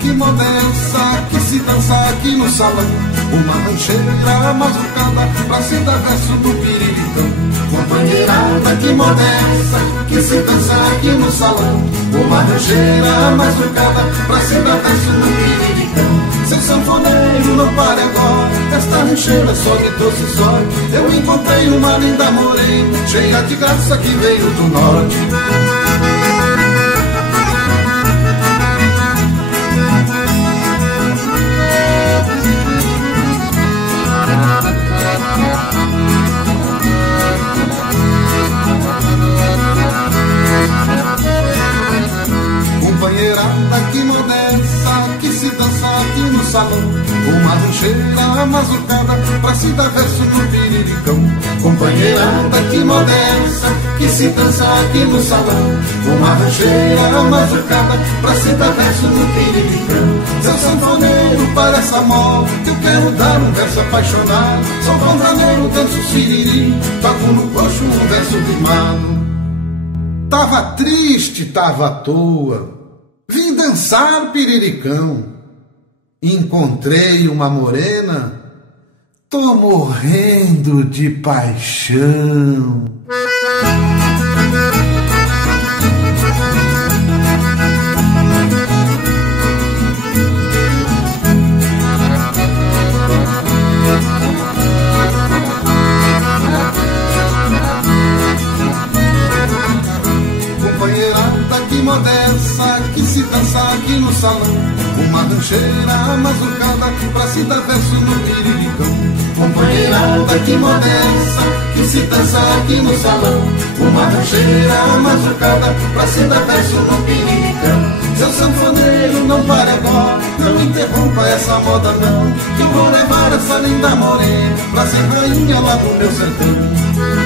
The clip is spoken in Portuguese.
que modesta, que se dança aqui no salão. Uma rancheira mazucada pra se dar verso do piriricão. Companheirada que modesta, que se dança aqui no salão. Uma rancheira mazucada pra se dar verso do piriricão. Seu sanfoneiro, não pare agora, esta rancheira só me trouxe sorte. Eu encontrei uma linda morena, cheia de graça que veio do norte. Companheirada que modesta, que se dança aqui no salão. Uma rancheira mazucada pra se dar verso no piriricão. Companheirada que modesta, que se dança aqui no salão. Uma rancheira mazucada pra se dar verso no piriricão. Seu sanfoneiro, para essa moda eu quero dar um verso apaixonado. Sou contraneiro, danço siriri, toco no coxo um verso rimado. Tava triste, tava à toa, vim dançar piriricão. Encontrei uma morena, tô morrendo de paixão. Companheirada que modesta, que se dança aqui no salão. Uma rancheira mazucada pra se dar verso no piriricão. Companheirada que modesta, que se dança aqui no salão. Uma rancheira mazucada pra se dar verso no piriricão. Seu sanfoneiro, não pare agora, não interrompa essa moda não, que eu vou levar essa linda morena pra ser rainha lá do meu sertão.